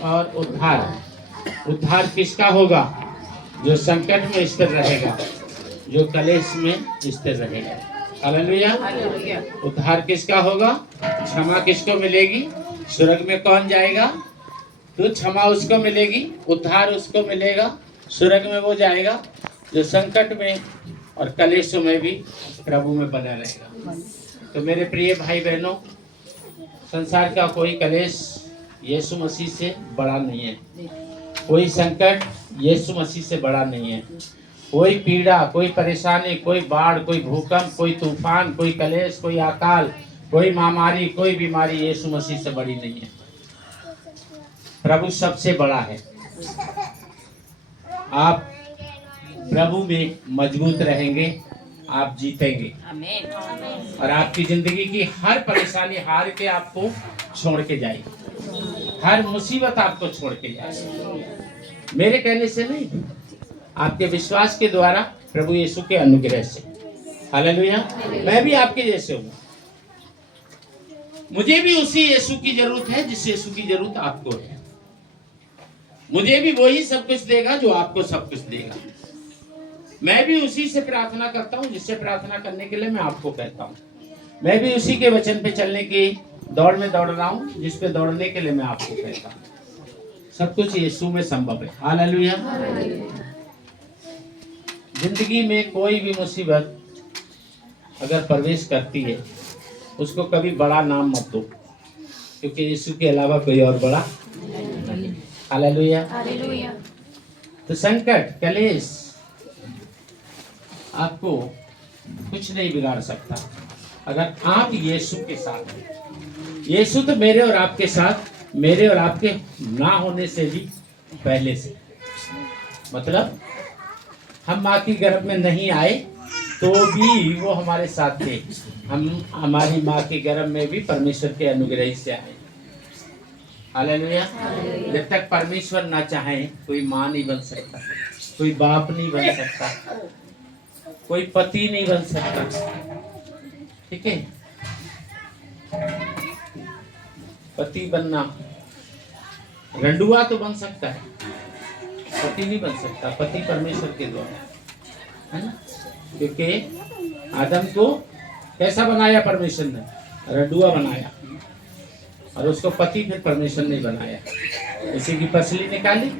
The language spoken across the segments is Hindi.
और उद्धार। उद्धार किसका होगा? जो संकट में स्थिर रहेगा, जो कलेश में स्थिर रहेगा। हालेलुया। उद्धार किसका होगा? क्षमा किसको मिलेगी? स्वर्ग में कौन जाएगा? तो क्षमा उसको मिलेगी, उद्धार उसको मिलेगा, स्वर्ग में वो जाएगा जो संकट में और कलेशों में भी प्रभु में बना रहेगा। तो मेरे प्रिय भाई बहनों, संसार का कोई कलेश यीशु मसीह से बड़ा नहीं है, कोई संकट यीशु मसीह से बड़ा नहीं है, कोई पीड़ा, कोई परेशानी, कोई बाढ़, कोई भूकंप, कोई तूफान, कोई कलेश, कोई अकाल, कोई महामारी, कोई बीमारी यीशु मसीह से बड़ी नहीं है। प्रभु सबसे बड़ा है। आप प्रभु में मजबूत रहेंगे, आप जीतेंगे और आपकी जिंदगी की हर परेशानी हार के आपको छोड़ के जाएगी, हर मुसीबत आपको छोड़ के जाएगी। मेरे कहने से नहीं, आपके विश्वास के द्वारा, प्रभु यीशु के अनुग्रह से। हालेलुया। मैं भी आपके जैसे हूँ, मुझे भी उसी यीशु की जरूरत है जिस यीशु की जरूरत आपको है। मुझे भी वही सब कुछ देगा जो आपको सब कुछ देगा। मैं भी उसी से प्रार्थना करता हूँ जिससे प्रार्थना करने के लिए मैं आपको कहता हूँ। मैं भी उसी के वचन पे चलने की दौड़ में दौड़ रहा हूँ जिस पे दौड़ने के लिए मैं आपको कहता हूँ। सब कुछ यीशु में संभव है। हालेलुया। जिंदगी में कोई भी मुसीबत अगर प्रवेश करती है, उसको कभी बड़ा नाम मत दो, क्योंकि यीशु के अलावा कोई और बड़ा नहीं। हालेलुया। तो संकट, कलेश आपको कुछ नहीं बिगाड़ सकता अगर आप यीशु के साथ हैं। यीशु तो मेरे और आपके साथ, मेरे और आपके ना होने से भी पहले से, मतलब हम माँ की गर्भ में नहीं आए तो भी वो हमारे साथ थे। हम हमारी माँ के गर्भ में भी परमेश्वर के अनुग्रह से आए। हालेलुया। जब तक परमेश्वर ना चाहे कोई माँ नहीं बन सकता, कोई बाप नहीं बन सकता, कोई पति नहीं बन सकता। ठीक है, पति बनना, रंडुआ तो बन सकता है, पति नहीं बन सकता। पति परमेश्वर के द्वारा है ना, क्योंकि आदम को कैसा बनाया परमेश्वर ने? रंडुआ बनाया, और उसको पति फिर परमेश्वर ने बनाया। उसी की पसली निकाली,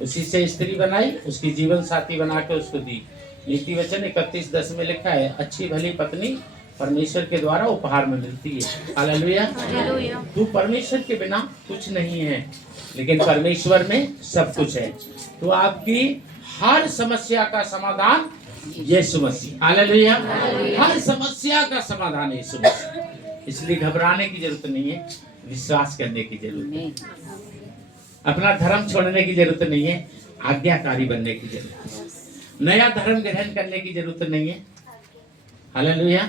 उसी से स्त्री बनाई, उसकी जीवन साथी बना के उसको दी। नीति वचन 31:10 में लिखा है, अच्छी भली पत्नी परमेश्वर के द्वारा उपहार में मिलती है। हालेलुया। तू परमेश्वर के बिना कुछ नहीं है, लेकिन परमेश्वर में सब कुछ है। तो आपकी हर समस्या का समाधान यीशु मसीह। हालेलुया। हर समस्या का समाधान यीशु मसीह। इसलिए घबराने की जरूरत नहीं है, विश्वास करने की जरूरत है। अपना धर्म छोड़ने की जरूरत नहीं है, आज्ञाकारी बनने की जरूरत है। नया धर्म ग्रहण करने की जरूरत नहीं है। हालेलुया।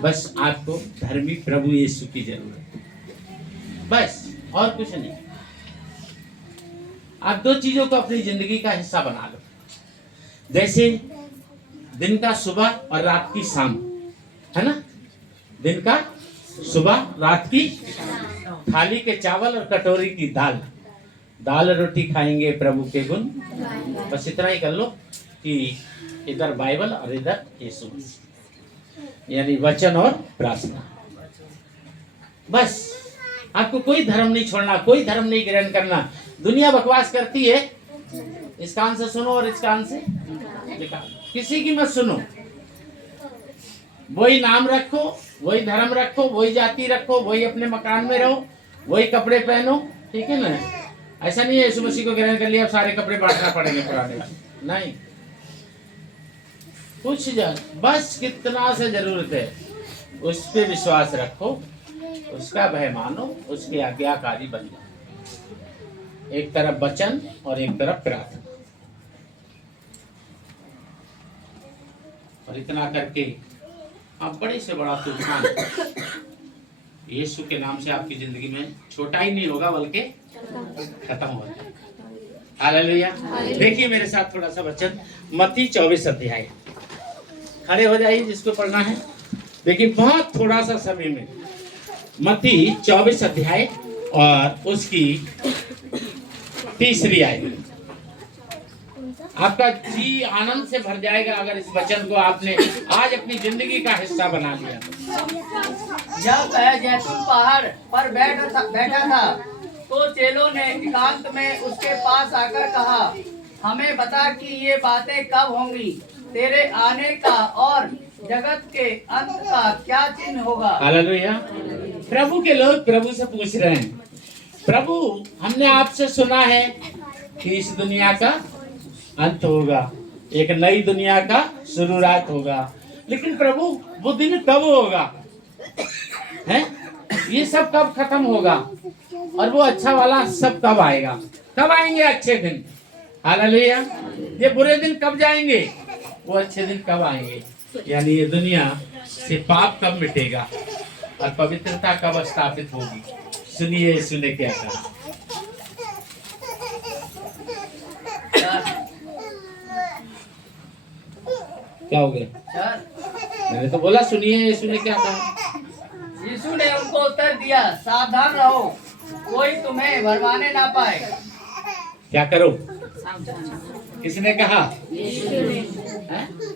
बस आपको धर्मी प्रभु यीशु की जरूरत है, बस, और कुछ नहीं। आप दो चीजों को अपनी जिंदगी का हिस्सा बना लो, जैसे दिन का सुबह और रात की शाम, है ना। दिन का सुबह, रात की थाली के चावल और कटोरी की दाल। दाल रोटी खाएंगे प्रभु के गुण, बस इतना ही कर लो कि इधर बाइबल और इधर यीशु मसीह, यानी वचन और प्रार्थना। बस आपको कोई धर्म नहीं छोड़ना, कोई धर्म नहीं ग्रहण करना। दुनिया बकवास करती है, इस कान से सुनो और इस कान से निकालो, किसी की मत सुनो। वही नाम रखो, वही धर्म रखो, वही जाति रखो, वही अपने मकान में रहो, वही कपड़े पहनो, ठीक है ना। ऐसा नहीं है यीशु मसीह को ग्रहण कर लिया अब सारे कपड़े बांटना पड़ेंगे पुराने, नहीं। कुछ बस कितना से जरूरत है उस पे विश्वास रखो, उसका भय मानो, उसके आज्ञाकारी बन जाओ। एक तरफ वचन और एक तरफ प्रार्थना, और इतना करके आप बड़े से बड़ा तूफान यीशु के नाम से आपकी जिंदगी में छोटा ही नहीं होगा बल्कि खत्म हो जाएगा। हालेलुया। देखिए मेरे साथ थोड़ा सा वचन, मत्ती 24 अध्याय। खड़े हो जाइए जिसको पढ़ना है। देखिए बहुत थोड़ा सा समय में, मत्ती 24 अध्याय और उसकी तीसरी आयत। आपका जी आनंद से भर जाएगा अगर इस वचन को आपने आज अपनी जिंदगी का हिस्सा बना लिया। जब वह जैतून पहाड़ पर बैठा था तो चेलों ने एकांत में उसके पास आकर कहा, हमें बता कि ये बातें कब होंगी, तेरे आने का और जगत के अंत का क्या चिन्ह होगा। हालेलुया। प्रभु के लोग प्रभु से पूछ रहे हैं, प्रभु हमने आपसे सुना है कि इस दुनिया का अंत होगा, एक नई दुनिया का शुरुआत होगा, लेकिन प्रभु वो दिन कब होगा, हैं? ये सब कब खत्म होगा और वो अच्छा वाला सब कब आएगा, कब आएंगे अच्छे दिन। हालेलुया। ये बुरे दिन कब जाएंगे, वो अच्छे दिन कब आएंगे, यानी ये दुनिया से पाप कब मिटेगा और पवित्रता कब स्थापित होगी। सुनिए यीशु ने क्या कहा। क्या हो गया? मैंने तो बोला सुनिए यीशु ने क्या कहा। यीशु ने उनको उत्तर दिया, सावधान रहो, कोई तुम्हें भरमाने ना पाए। क्या करो? किसने कहा?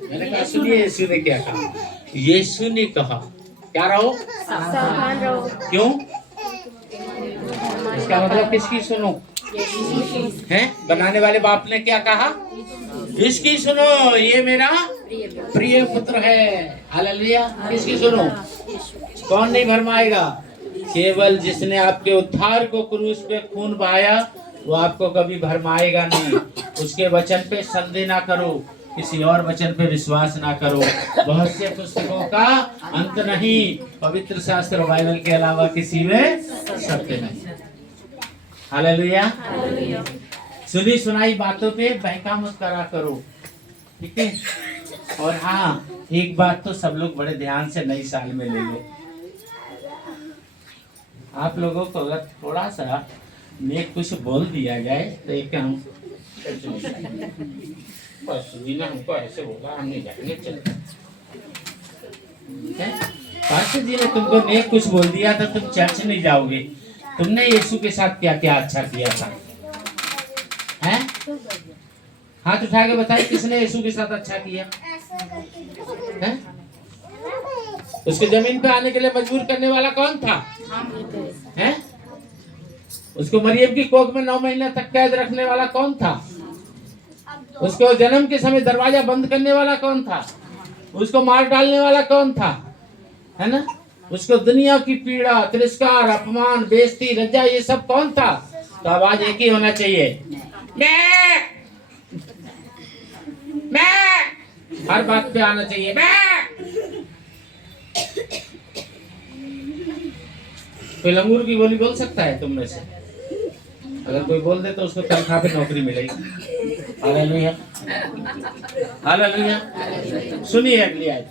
मैंने कहा सुनिए यीशु ने क्या कहा। यीशु ने कहा क्या रहो? सावधान रहो। क्यों? इसका मतलब किसकी सुनो? हैं? बनाने वाले बाप ने क्या कहा? इसकी सुनो, ये मेरा प्रिय पुत्र है। हालेलुया। किसकी सुनो? कौन नहीं भरमाएगा? केवल जिसने आपके उद्धार को क्रूस पे खून बहाया वो आपको कभी भरमाएगा नहीं। उसके वचन पे संदेह ना करो, किसी और वचन पे विश्वास ना करो। बहुत से पुस्तकों का अंत नहीं, पवित्र शास्त्र बाइबल के अलावा किसी में सत्य नहीं। हालेलुया। सुनी सुनाई बातों पे बहका मत करा करो, ठीक है। और हाँ, एक बात तो सब लोग बड़े ध्यान से नई साल में ले लो। आप लोगों को अगर थोड़ा सा नेक कुछ बोल दिया जाए तो एक हम बस जीना हमको ऐसे बोला, हम नहीं जाएंगे, चलते। पास्टर जी ने तुमको नेक कुछ बोल दिया था, तुम चर्च नहीं जाओगे। तुमने यीशु के साथ क्या क्या अच्छा किया था? हैं? हाथ उठा के बताइए, किसने यीशु के साथ अच्छा किया? हैं? उसको जमीन पे आने के लिए मजबूर करने वाला कौन था? हैं? उसको मरियम की कोख में 9 महीना तक कैद रखने वाला कौन था? उसको जन्म के समय दरवाजा बंद करने वाला कौन था? उसको मार डालने वाला कौन था? है ना? उसको दुनिया की पीड़ा, तिरस्कार, अपमान, बेइज्जती, लज्जा, ये सब कौन था? तो आवाज एक ही होना चाहिए, मैं हर बात पे आना चाहिए, मैं। कोई लंगूर की बोली बोल सकता है तुम में से? अगर कोई बोल दे तो उसको तनख्वाह पे नौकरी मिलेगी। हालेलुया। हालेलुया। सुनिए अगली आयत।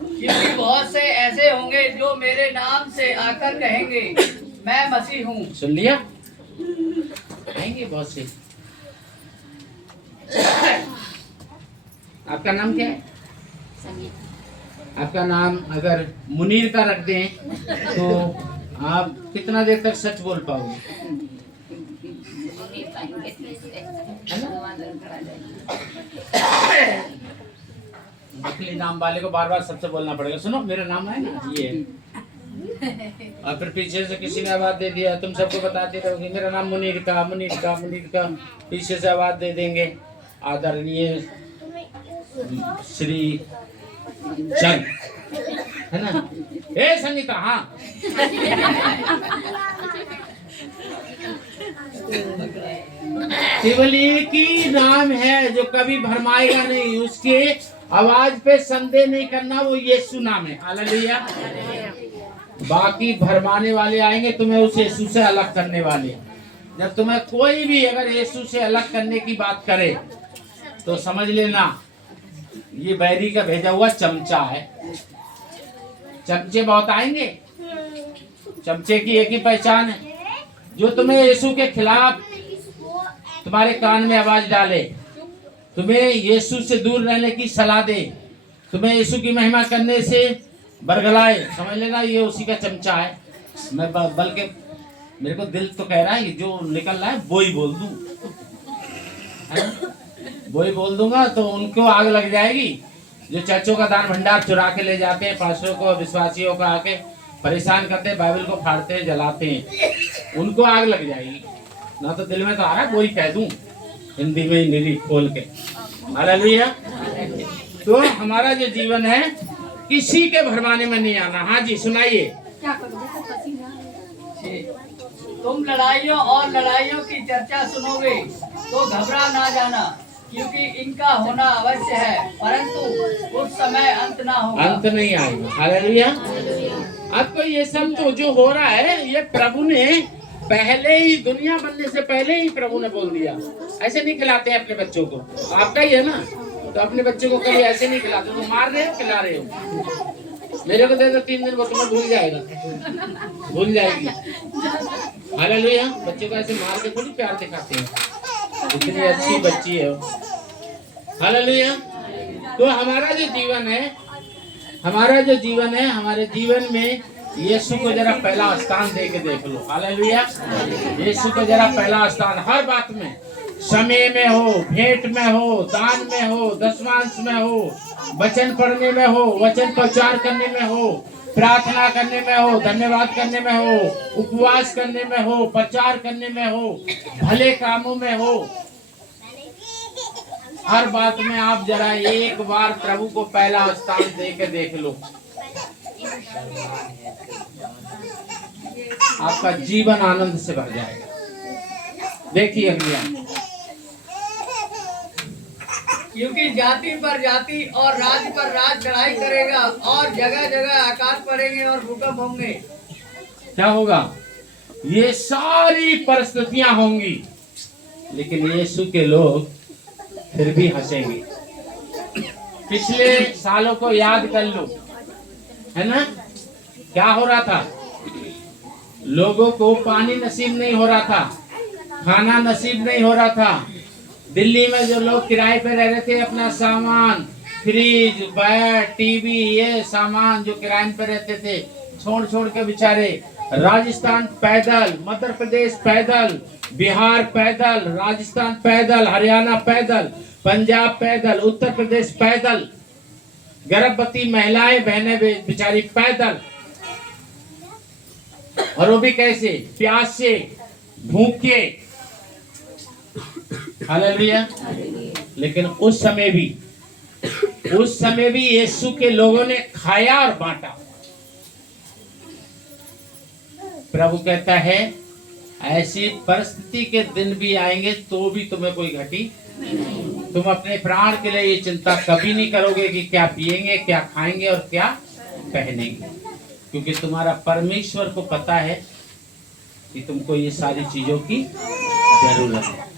क्योंकि बहुत से ऐसे होंगे जो मेरे नाम से आकर कहेंगे, मैं मसीह हूँ। सुन लिया? आएंगे बहुत से। आपका नाम क्या है? आपका नाम अगर मुनीर का रख दें तो आप कितना देर तक सच बोल पाओगे? नकली नाम वाले को बार बार सबसे बोलना पड़ेगा, सुनो मेरा नाम है ना ये, और फिर पीछे से किसी ने आवाज दे दिया, तुम सबको बताते रहोगे मेरा नाम मुनीर का, मुनीर का, मुनीर का। पीछे से आवाज दे देंगे, आदरणीय श्री जन, है ना? ए संगीता, हाँ केवल एक ही नाम है जो कभी भरमाएगा नहीं, उसके आवाज पे संदेह नहीं करना, वो यीशु नाम है। हालेलुया। बाकी भरमाने वाले आएंगे तुम्हें उस यीशु से अलग करने वाले। जब तुम्हें कोई भी अगर यीशु से अलग करने की बात करे तो समझ लेना ये बैरी का भेजा हुआ चमचा है। चमचे बहुत आएंगे, चमचे की एक ही पहचान है, जो तुम्हें यीशु के खिलाफ तुम्हारे कान में आवाज डाले, तुम्हें यीशु से दूर रहने की सलाह दे, तुम्हें यीशु की महिमा करने से बरगलाए, समझ लेना ये उसी का चमचा है। मैं बल्कि मेरे को दिल तो कह रहा है कि जो निकल रहा है वो ही बोल दूं, है ना? वो ही बोल दूंगा तो उनको आग लग जाएगी। जो चर्चों का दान भंडार चुरा के ले जाते हैं, पास्टरों को, विश्वासियों को आके परेशान करते हैं, बाइबल को फाड़ते हैं, जलाते हैं, उनको आग लग जाएगी ना। तो दिल में तो आ रहा है वो ही कह दूं हिंदी में नीली खोल के। हालेलुया। तो हमारा जो जीवन है किसी के भरमाने में नहीं आना। हाँ जी सुनाइए। तुम लड़ाइयों और लड़ाइयों की चर्चा सुनोगे तो घबरा ना जाना, क्योंकि इनका होना अवश्य है, परंतु उस समय अंत ना होगा। अंत नहीं आएगा। हालेलुया। आपको ये सब तो जो हो रहा है ये प्रभु ने पहले ही, दुनिया बनने से पहले ही प्रभु ने बोल दिया। ऐसे नहीं खिलाते हैं अपने बच्चों को, आपका ही है ना, तो अपने बच्चों को कभी ऐसे नहीं खिलाते। तो मार रहे हो, खिला रहे हो। मेरे को दे दो 3 दिन, वो तुम्हें भूल जाएगा, भूल जाएगी। हालेलुया। बच्चे को ऐसे मार के थोड़ी प्यार दिखाते हैं, इतनी अच्छी बच्ची है वो। हालेलुया। तो हमारा जो जीवन है, हमारे जीवन में यीशु को जरा पहला स्थान दे के देख लो। हालेलुया। यीशु को जरा पहला स्थान हर बात में, समय में हो, भेंट में हो, दान में हो, दशमांश में हो, वचन पढ़ने में हो, वचन प्रचार करने में हो, प्रार्थना करने में हो, धन्यवाद करने में हो, उपवास करने में हो, प्रचार करने में हो, भले कामों में हो, हर बात में आप जरा एक बार प्रभु को पहला स्थान दे के देख लो। आपका जीवन आनंद से भर जाएगा। देखिए अगला, क्योंकि जाति पर जाति और राज्य पर राज्य लड़ाई करेगा, और जगह जगह आकाश पड़ेंगे और भूकंप होंगे। क्या होगा? ये सारी परिस्थितियां होंगी, लेकिन यीशु के लोग फिर भी हंसेंगे। पिछले सालों को याद कर लो, है ना? क्या हो रहा था? लोगों को पानी नसीब नहीं हो रहा था, खाना नसीब नहीं हो रहा था। दिल्ली में जो लोग किराए पे रह रहे थे, अपना सामान, फ्रिज, बेड, टीवी, ये सामान जो किराए पे रहते थे, छोड़ छोड़ के बेचारे राजस्थान पैदल, मध्य प्रदेश पैदल, बिहार पैदल, राजस्थान पैदल, हरियाणा पैदल, पंजाब पैदल, उत्तर प्रदेश पैदल, गर्भवती महिलाएं बहनें बेचारी पैदल, और वो भी कैसे? प्यासे, भूखे। हालेलुया। लेकिन उस समय भी यीशु के लोगों ने खाया और बांटा। प्रभु कहता है ऐसी परिस्थिति के दिन भी आएंगे तो भी तुम्हें कोई घटी। तुम अपने प्राण के लिए ये चिंता कभी नहीं करोगे कि क्या पिएंगे, क्या खाएंगे और क्या पहनेंगे, क्योंकि तुम्हारा परमेश्वर को पता है कि तुमको ये सारी चीजों की जरूरत है।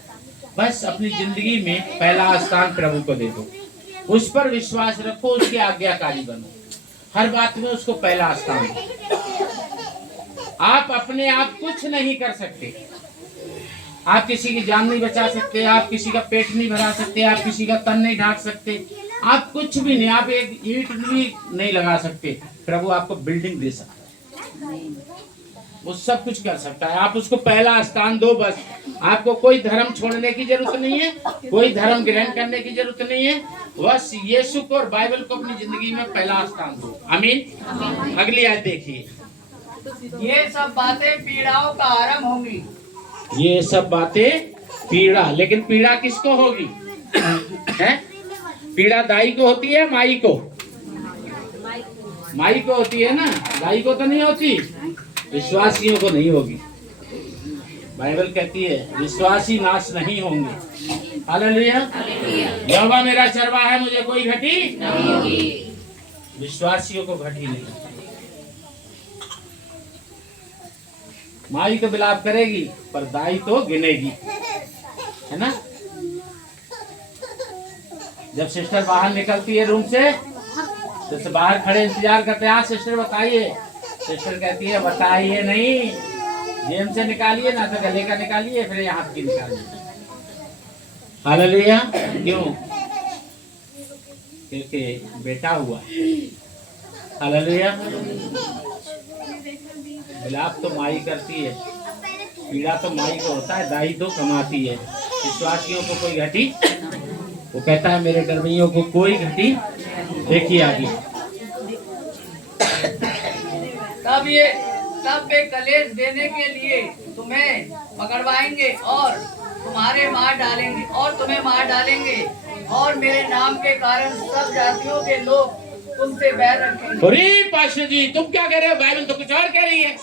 बस अपनी जिंदगी में पहला स्थान प्रभु को दे दो, उस पर विश्वास रखो, उसके आज्ञाकारी बनो, हर बात में उसको पहला स्थान दो। आप अपने आप कुछ नहीं कर सकते, आप किसी की जान नहीं बचा सकते, आप किसी का पेट नहीं भरा सकते, आप किसी का तन नहीं ढांक सकते, आप कुछ भी नहीं, आप एक ईंट भी नहीं लगा सकते। प्रभु आपको बिल्डिंग दे सकता है, वो सब कुछ कर सकता है। आप उसको पहला स्थान दो बस। आपको कोई धर्म छोड़ने की जरूरत नहीं है, कोई धर्म ग्रहण करने की जरूरत नहीं है, बस यीशु को और बाइबल को अपनी जिंदगी में पहला स्थान दो। आमीन। अगली आयत देखिए। ये सब बातें पीड़ाओं का आरंभ होंगी। ये सब बातें पीड़ा, लेकिन पीड़ा किसको होगी? है? पीड़ा दाई को होती है, माई को? माई को होती है ना, दाई को तो नहीं होती। विश्वासियों को नहीं होगी। बाइबल कहती है विश्वासी नाश नहीं होंगे। हालेलुया। यहोवा मेरा चरवाहा है, मुझे कोई घटी नहीं होगी। विश्वासियों को घटी नहीं। माई तो बिलाप करेगी पर दाई तो गिनेगी, है ना? जब सिस्टर बाहर निकलती है रूम से, तो बाहर खड़े इंतजार करते हैं, हाँ सिस्टर बताइए। सिस्टर कहती है बताइए नहीं, जेब से निकालिए ना, तो गले का निकालिए, फिर हाथ की निकालिए। हालेलुया। क्यों? क्योंकि बेटा हुआ। हालेलुया। बिलाप तो माई करती है, पीड़ा तो माई को होता है, दाई तो कमाती है। विश्वासियों को कोई घटी, वो कहता है मेरे गर्मियों को कोई घटी। देखिए आगे, तब वे कलेश देने के लिए तुम्हें पकड़वाएंगे और तुम्हें मार डालेंगे और मेरे नाम के कारण सब जातियों के लोग तुमसे बैर रखेंगे। अरे पास्टर जी तुम क्या कह रहे हो? बाइबल तो कुछ और कह रही है।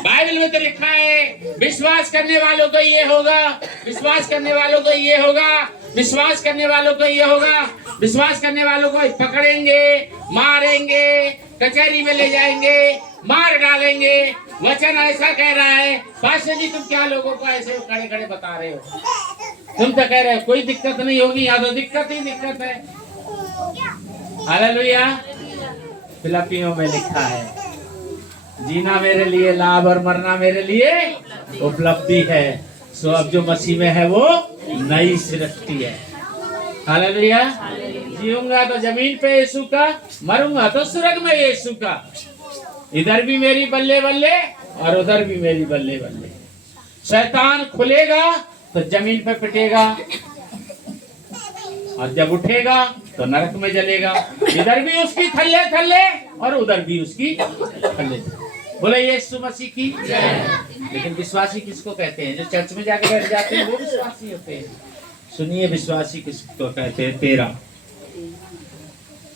बाइबल में तो लिखा है विश्वास करने वालों को ये होगा, विश्वास करने वालों को ये होगा, विश्वास करने वालों को ये होगा, विश्वास करने वालों को पकड़ेंगे, मारेंगे, कचहरी में ले जाएंगे, मार डालेंगे। वचन ऐसा कह रहा है। पास्टर जी तुम क्या लोगों को ऐसे खड़े खड़े बता रहे हो? तुम तो कह रहे हो कोई दिक्कत नहीं होगी, यहाँ तो दिक्कत ही दिक्कत है। हालेलुया। फिलिपियों में लिखा है जीना मेरे लिए लाभ और मरना मेरे लिए उपलब्धि है। सो अब जो मसीह में है वो नई सृष्टि है। हालेलुया। जीऊंगा तो जमीन पे यीशु का, मरूंगा तो स्वर्ग में यीशु का। इधर भी मेरी बल्ले बल्ले और उधर भी मेरी बल्ले बल्ले। शैतान खुलेगा तो जमीन पे पिटेगा और जब उठेगा तो नरक में जलेगा। इधर भी उसकी थल्ले थल्ले और उधर भी उसकी थल्ले। बोले यीशु मसीह की। लेकिन विश्वासी किसको कहते हैं? जो चर्च में जाके बैठ जाते हैं वो विश्वासी होते हैं। सुनिए विश्वासी किसको कहते हैं? 13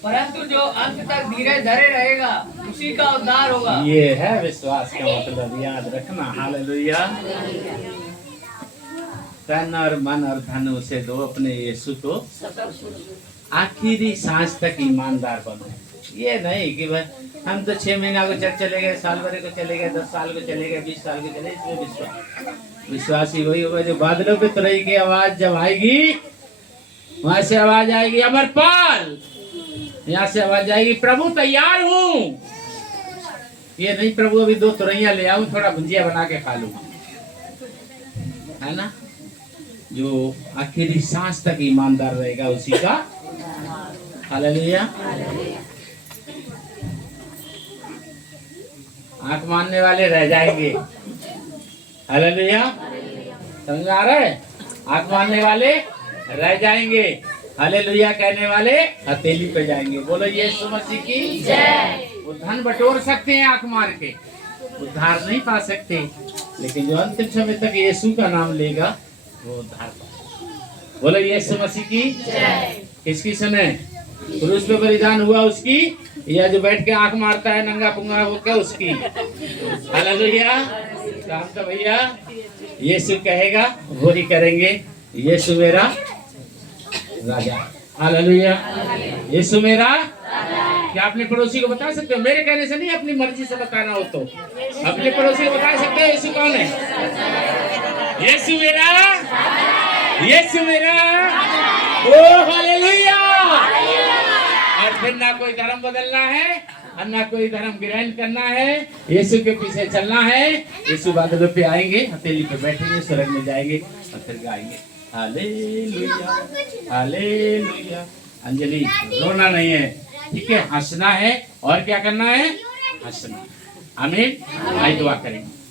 परंतु जो अंत तक धीरे धरे रहेगा उसी का उद्धार होगा। ये है विश्वास का मतलब, याद रखना। हालेलुया। तन और मन और धन उसे दो, अपने यीशु को आखिरी सांस तक ईमानदार बनो। ये नहीं कि भाई हम तो 6 महीना को चर्च चले गए, साल भर को चले गए, 10 साल को चले गए, 20 साल को चले। इसमें विश्वासी वही होगा जो बादलों पे तुरई की आवाज जब आएगी, वहां से आवाज आएगी अमरपाल, यहाँ से आवाज आएगी प्रभु तैयार हूँ। ये नहीं प्रभु अभी 2 तुरैया ले आऊं, थोड़ा भुंजिया बना के खा लूं, है ना। जो आखिरी सांस तक ईमानदार रहेगा उसी का। हालेलुया। आंख मानने वाले रह जाएंगे। हालेलुया। समझ आ रहा है? आंख मानने वाले रह जाएंगे, हालेलुया कहने वाले हथेली पे जाएंगे। बोलो यीशु मसीह की जय। वो धन बटोर सकते हैं आंख मार के, उद्धार नहीं पा सकते, लेकिन जो अंतिम समय तक यीशु का नाम लेगा वो उद्धार पाएगा। बोलो यीशु मसीह की जय। किसकी सुने? क्रूस पे बलिदान हुआ उसकी, या जो बैठ के आंख मारता है नंगा पुंगा वो क्या उसकी? हालेलुया। काम तो भैया यीशु कहेगा वो ही करेंगे। यीशु मेरा राजा। हालेलुया। यीशु मेरा। क्या अपने पड़ोसी को बता सकते हो? मेरे कहने से नहीं, अपनी मर्जी से बताना हो तो अपने पड़ोसी को बता सकते हो यीशु कौन है? यीशु मेरा, यीशु मेरा। ओ हालेलुया। और फिर ना कोई धर्म बदलना है और ना कोई धर्म ग्रहण करना है, यीशु के पीछे चलना है। यीशु बादलों पे आएंगे, हथेली पे बैठेंगे, स्वर्ग में जाएंगे और फिर गाएंगे हालेलुया, हालेलुया। अंजलि रोना नहीं है, ठीक है, हंसना है। और क्या करना है? हंसना। आमीन। आइए दुआ करेंगे।